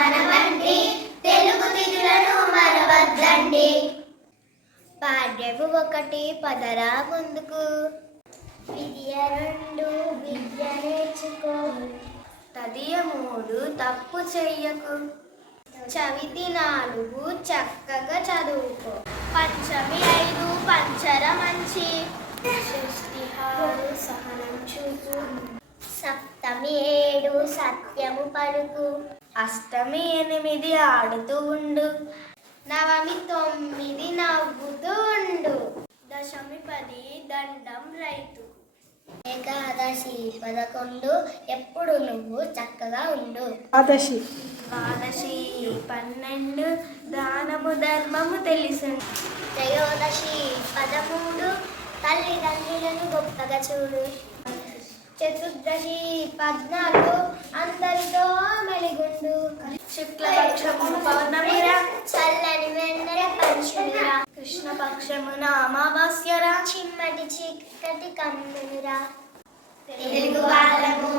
మనమండి తెలుగు తిథులను మనవద్దండి. పాడ్యము 1 పదరా ముందుకు, విద్య 2 విద్య నేర్చుకో, తదియ 3 తప్పు చెయ్యకు, చవితి 4 చక్కగా చదువుకో, పంచమి 5 పంచర మంచి, షష్ఠి 6 సహనం చూపు, సప్తమి 7 సత్యము పలుకు, అష్టమి 8 ఆడుతూ ఉండు, నవమి 9 నవ్వుతూ ఉండు, దశమి 10 దండం రైతు, ఏకాదశి 11 ఎప్పుడు నువ్వు చక్కగా ఉండు, ద్వాదశి 12 దానము ధర్మము తెలుసు, త్రయోదశి 13 తల్లిదండ్రులను గొప్పగా చూడు, చతుర్దశి 14 అందరితో మెలిగుండు, శుక్లపక్షము పౌర్ణమిరా చల్లని వెన్నెల పంచురా, కృష్ణపక్షమున అమావాస్యరా చిమ్మటి చీకటి కమ్మురా, తెలుగు వాళ్ళము